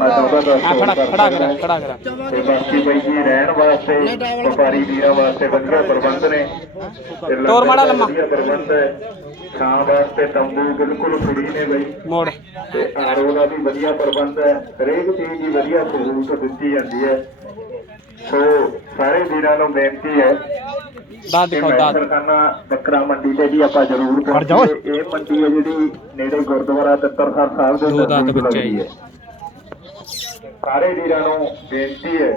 ਕਰਨਾ ਚਾਹੁੰਦਾ ਤਾਂ हाँ खड़ा खड़ा करा खड़ा करा ਤੇ ਬਾਕੀ ਬਈ ਜੀ ਰਹਿਣ ਵਾਸਤੇ ਵਪਾਰੀ ਵੀਰਾਂ ਵਾਸਤੇ ਵਧੀਆ ਪ੍ਰਬੰਧ ਨੇ ਤੇ ਲੰਗਰ ਤੋਰ ਮਾੜਾ ਦਾ ਲੰਮਾ। ਵਧੀਆ ਪ੍ਰਬੰਧ ਹੈ। ਛਾਂ ਵਾਸਤੇ ਤੰਬੂ ਬਿਲਕੁਲ ਫ੍ਰੀ ਨੇ ਬਈ मोड़ ਤੇ ਆਰਓ ਦਾ ਵੀ ਵਧੀਆ ਪ੍ਰਬੰਧ ਹੈ। ਹਰੇਕ ਚੀਜ਼ ਦੀ ਵਧੀਆ ਸਹੂਲਤ ਦਿੱਤੀ ਜਾਂਦੀ ਹੈ। ਸੋ ਸਾਰੇ ਵੀਰਾਂ ਨੂੰ ਬੇਨਤੀ ਹੈ दाद ਕਿ दिखाओ दाद ਮੈਸਰਖਾਨਾ ਬੱਕਰਾ ਮੰਡੀ ਤੇ ਵੀ ਆਪਾਂ ਜ਼ਰੂਰ ਪਹੁੰਚੀਏ। ਇਹ ਮੰਡੀ ਹੈ ਜਿਹੜੀ ਨੇੜੇ ਗੁਰਦੁਆਰਾ ਦत्तरसार ਸਾਹਿਬ ਦੇ दो दांत ਨਜ਼ਦੀਕ बच्चे ਲੱਗਦੀ ही ਹੈ। ਸਾਰੇ ਵੀਰਾਂ ਨੂੰ ਬੇਨਤੀ ਹੈ